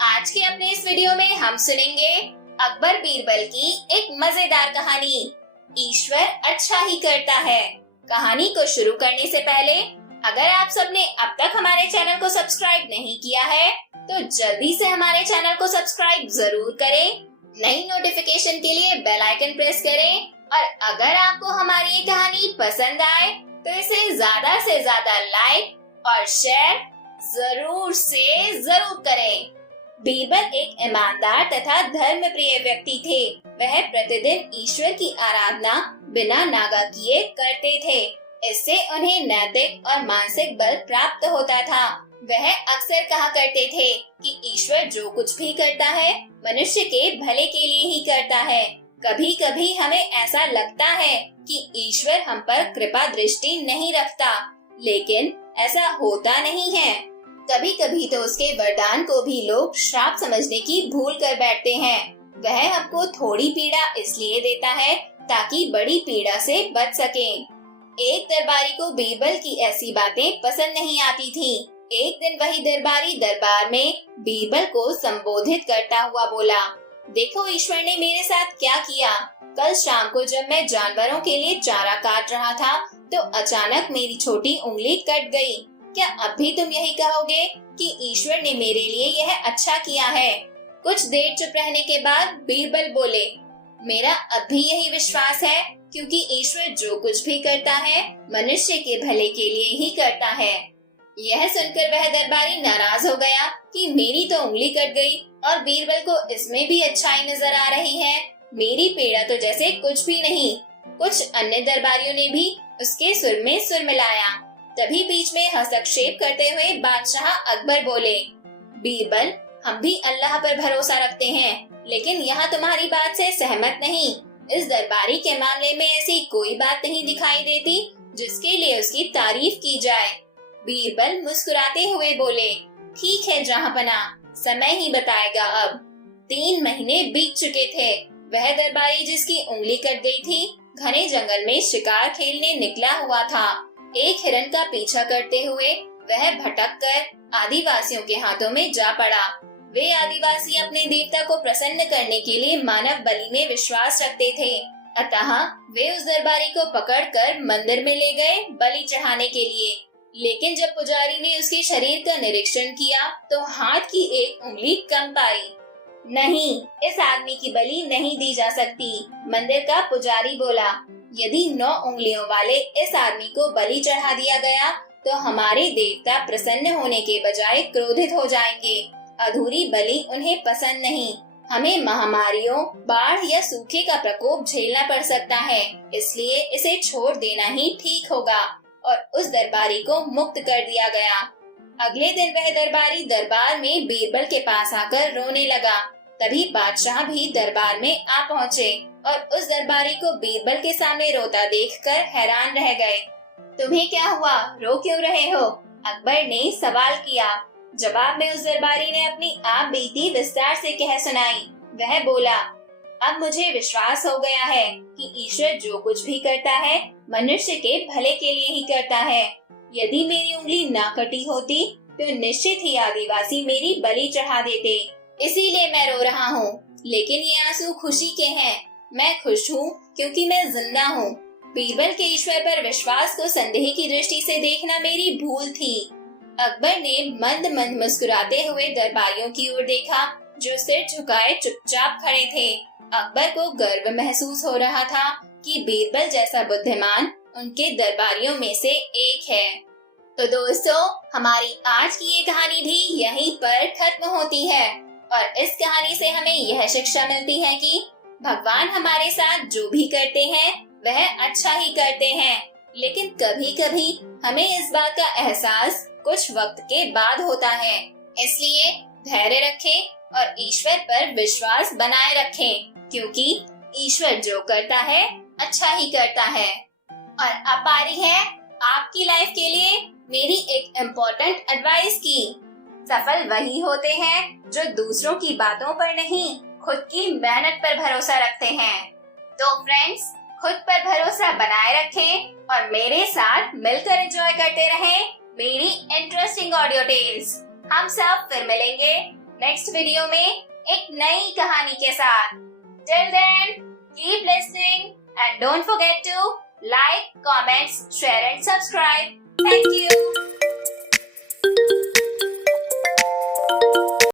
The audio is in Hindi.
आज के अपने इस वीडियो में हम सुनेंगे अकबर बीरबल की एक मजेदार कहानी, ईश्वर अच्छा ही करता है। कहानी को शुरू करने से पहले अगर आप सबने अब तक हमारे चैनल को सब्सक्राइब नहीं किया है तो जल्दी से हमारे चैनल को सब्सक्राइब जरूर करें। नई नोटिफिकेशन के लिए बेल आइकन प्रेस करें और अगर आपको हमारी ये कहानी पसंद आए तो इसे ज्यादा से ज्यादा लाइक और शेयर जरूर से जरूर करें। बीरबल एक ईमानदार तथा धर्म प्रिय व्यक्ति थे। वह प्रतिदिन ईश्वर की आराधना बिना नागा किए करते थे। इससे उन्हें नैतिक और मानसिक बल प्राप्त होता था। वह अक्सर कहा करते थे कि ईश्वर जो कुछ भी करता है मनुष्य के भले के लिए ही करता है। कभी कभी हमें ऐसा लगता है कि ईश्वर हम पर कृपा दृष्टि नहीं रखता, लेकिन ऐसा होता नहीं है। कभी कभी तो उसके वरदान को भी लोग श्राप समझने की भूल कर बैठते हैं। वह हमको थोड़ी पीड़ा इसलिए देता है ताकि बड़ी पीड़ा से बच सकें। एक दरबारी को बीरबल की ऐसी बातें पसंद नहीं आती थीं। एक दिन वही दरबारी दरबार में बीरबल को संबोधित करता हुआ बोला, देखो ईश्वर ने मेरे साथ क्या किया। कल शाम को जब मैं जानवरों के लिए चारा काट रहा था तो अचानक मेरी छोटी उंगली कट गई। क्या अब भी तुम यही कहोगे कि ईश्वर ने मेरे लिए यह अच्छा किया है? कुछ देर चुप रहने के बाद बीरबल बोले, मेरा अब भी यही विश्वास है, क्योंकि ईश्वर जो कुछ भी करता है मनुष्य के भले के लिए ही करता है। यह सुनकर वह दरबारी नाराज हो गया कि मेरी तो उंगली कट गई और बीरबल को इसमें भी अच्छाई नजर आ रही है। मेरी पीड़ा तो जैसे कुछ भी नहीं। कुछ अन्य दरबारियों ने भी उसके सुर में सुर मिलाया। तभी बीच में हस्तक्षेप करते हुए बादशाह अकबर बोले, बीरबल, हम भी अल्लाह पर भरोसा रखते हैं, लेकिन यहाँ तुम्हारी बात से सहमत नहीं। इस दरबारी के मामले में ऐसी कोई बात नहीं दिखाई देती जिसके लिए उसकी तारीफ की जाए। बीरबल मुस्कुराते हुए बोले, ठीक है जहांपना, समय ही बताएगा। अब 3 महीने बीत चुके थे। वह दरबारी जिसकी उंगली कट गई थी घने जंगल में शिकार खेलने निकला हुआ था। एक हिरन का पीछा करते हुए वह भटक कर आदिवासियों के हाथों में जा पड़ा। वे आदिवासी अपने देवता को प्रसन्न करने के लिए मानव बलि में विश्वास रखते थे, अतः वे उस दरबारी को पकड़कर मंदिर में ले गए बलि चढ़ाने के लिए। लेकिन जब पुजारी ने उसके शरीर का निरीक्षण किया तो हाथ की एक उंगली कम पाई। नहीं, इस आदमी की बलि नहीं दी जा सकती, मंदिर का पुजारी बोला। यदि 9 उंगलियों वाले इस आदमी को बलि चढ़ा दिया गया तो हमारे देवता प्रसन्न होने के बजाय क्रोधित हो जाएंगे। अधूरी बलि उन्हें पसंद नहीं। हमें महामारियों, बाढ़ या सूखे का प्रकोप झेलना पड़ सकता है, इसलिए इसे छोड़ देना ही ठीक होगा। और उस दरबारी को मुक्त कर दिया गया। अगले दिन वह दरबारी दरबार में बीरबल के पास आकर रोने लगा। तभी बादशाह भी दरबार में आ पहुँचे और उस दरबारी को बीरबल के सामने रोता देखकर हैरान रह गए। तुम्हें क्या हुआ, रो क्यों रहे हो? अकबर ने सवाल किया। जवाब में उस दरबारी ने अपनी आप बीती विस्तार से कह सुनाई। वह बोला, अब मुझे विश्वास हो गया है कि ईश्वर जो कुछ भी करता है मनुष्य के भले के लिए ही करता है। यदि मेरी उंगली ना कटी होती तो निश्चित ही आदिवासी मेरी बलि चढ़ा देते। इसीलिए मैं रो रहा हूँ, लेकिन ये आंसू खुशी के हैं। मैं खुश हूँ क्योंकि मैं जिंदा हूँ। बीरबल के ईश्वर पर विश्वास को संदेह की दृष्टि से देखना मेरी भूल थी। अकबर ने मंद मंद मुस्कुराते हुए दरबारियों की ओर देखा जो सिर झुकाए चुपचाप खड़े थे। अकबर को गर्व महसूस हो रहा था कि बीरबल जैसा बुद्धिमान उनके दरबारियों में से एक है। तो दोस्तों, हमारी आज की ये कहानी भी यहीं पर खत्म होती है और इस कहानी से हमें यह शिक्षा मिलती है कि भगवान हमारे साथ जो भी करते हैं वह अच्छा ही करते हैं, लेकिन कभी कभी हमें इस बात का एहसास कुछ वक्त के बाद होता है। इसलिए धैर्य रखें और ईश्वर पर विश्वास बनाए रखें, क्योंकि ईश्वर जो करता है अच्छा ही करता है। और अब बारी है आपकी लाइफ के लिए मेरी एक इम्पोर्टेंट एडवाइस की। सफल वही होते हैं जो दूसरों की बातों पर नहीं, खुद की मेहनत पर भरोसा रखते हैं। तो फ्रेंड्स, खुद पर भरोसा बनाए रखें और मेरे साथ मिलकर एंजॉय करते रहें मेरी इंटरेस्टिंग ऑडियो टेल्स। हम सब फिर मिलेंगे नेक्स्ट वीडियो में एक नई कहानी के साथ। Till then keep listening and don't forget to like, comment, share and subscribe. Thank you.